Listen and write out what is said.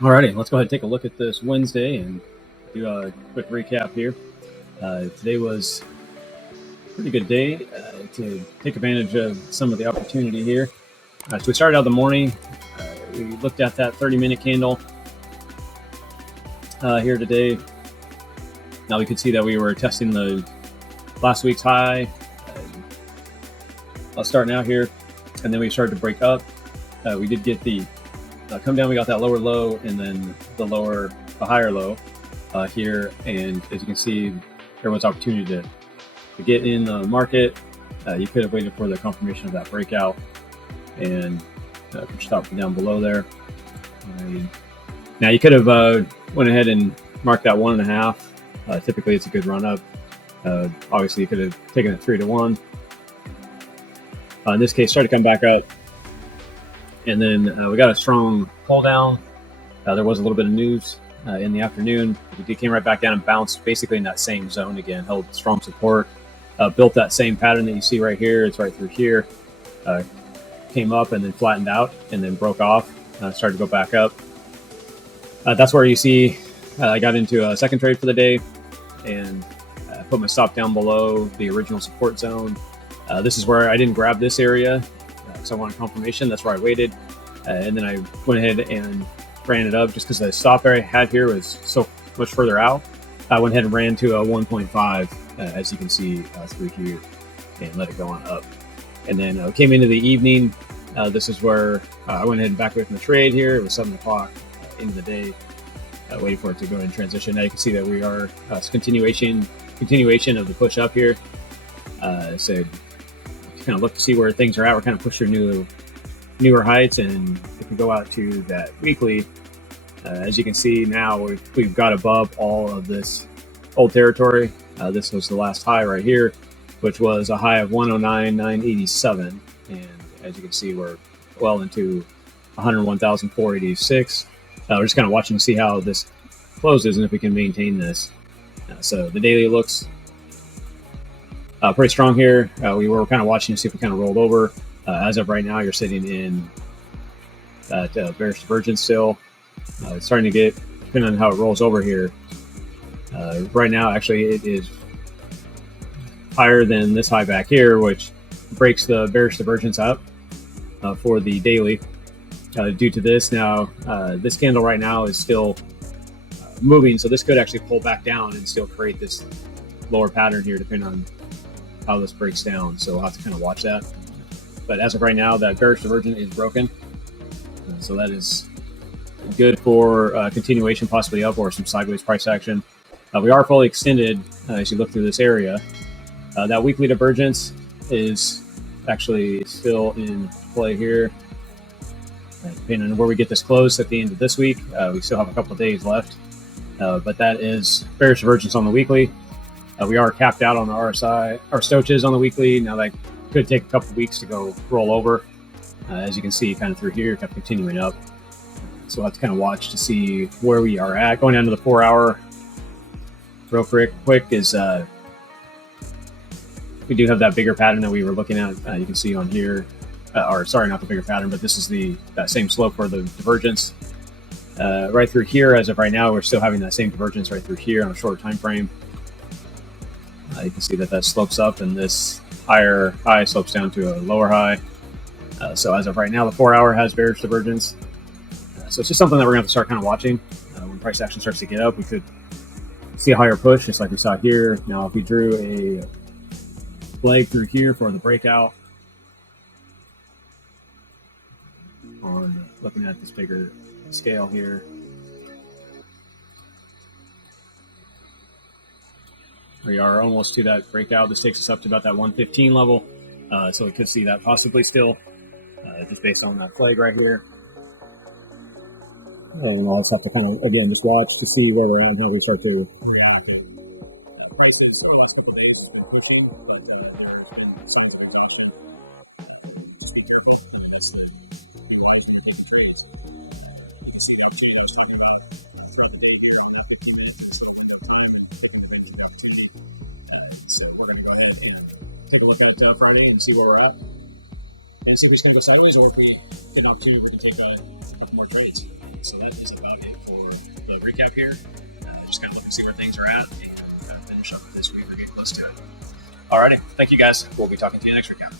Alrighty, let's go ahead and take a look at this Wednesday and do a quick recap here. Today was a pretty good day to take advantage of some of the opportunity here. So we started out the morning. We looked at that 30-minute candle here today. Now we could see that we were testing the last week's high. Starting out here, and then we started to break up. We did get the come down. We got that lower low, and then the higher low here. And as you can see, there was opportunity to get in the market. You could have waited for the confirmation of that breakout and put your stop down below there. Now you could have went ahead and marked that 1.5. Typically, it's a good run up. Obviously, you could have taken it 3 to 1. In this case, started to come back up, and then we got a strong pull down. There was a little bit of news in the afternoon. We came right back down and bounced basically in that same zone again, held strong support, built that same pattern that you see right here. It's right through here. Came up and then flattened out and then broke off, started to go back up. That's where you see I got into a second trade for the day and put my stop down below the original support zone. This is where I didn't grab this area because I wanted confirmation. That's where I waited. And then I went ahead and ran it up just because the stop area I had here was so much further out. I went ahead and ran to a 1.5, as you can see through here, and let it go on up. And then came into the evening. This is where I went ahead and backed away from the trade here. It was 7 o'clock into the day, waiting for it to go ahead and transition. Now you can see that we are continuation of the push up here. So kind of look to see where things are at. We're kind of pushing newer heights, and if we go out to that weekly, as you can see now, we've got above all of this old territory. This was the last high right here, which was a high of 109,987, and as you can see, we're well into 101,486. We're just kind of watching to see how this closes and if we can maintain this. So the daily looks pretty strong here. We were kind of watching to see if we kind of rolled over. As of right now, you're sitting in that bearish divergence still. It's starting to get, depending on how it rolls over here. Right now, actually, it is higher than this high back here, which breaks the bearish divergence up for the daily. Due to this, now this candle right now is still moving, so this could actually pull back down and still create this lower pattern here, depending on how this breaks down. So we'll have to kind of watch that. But as of right now, that bearish divergence is broken. So that is good for continuation, possibly up, or some sideways price action. We are fully extended as you look through this area. That weekly divergence is actually still in play here. Depending on where we get this closed at the end of this week, we still have a couple of days left. But that is bearish divergence on the weekly. We are capped out on the RSI. Our Stoches on the weekly. Now that could take a couple of weeks to go roll over. As you can see, kind of through here, kind of continuing up. So we'll have to kind of watch to see where we are at. Going down to the 4-hour real quick is we do have that bigger pattern that we were looking at. You can see on here, or sorry, not the bigger pattern, but this is that same slope for the divergence. Right through here, as of right now, we're still having that same divergence right through here on a shorter time frame. You can see that slopes up, and this higher high slopes down to a lower high. So as of right now, the 4-hour has bearish divergence. So it's just something that we're going to have to start kind of watching. When price action starts to get up, we could see a higher push, just like we saw here. Now, if we drew a flag through here for the breakout, on looking at this bigger scale here, we are almost to that breakout. This takes us up to about that 115 level. So we could see that possibly still, just based on that flag right here. And we'll also have to kind of, again, just watch to see where we're at and how we start to react. So we're going to go ahead and take a look at Friday and see where we're at, and see if we're going to go sideways or if we get an opportunity where we can take a couple more trades. So that is about it for the recap here. Just kind of look and see where things are at and kind of finish up with this. We were getting close to it. Alrighty, thank you guys. We'll be talking to you next recap.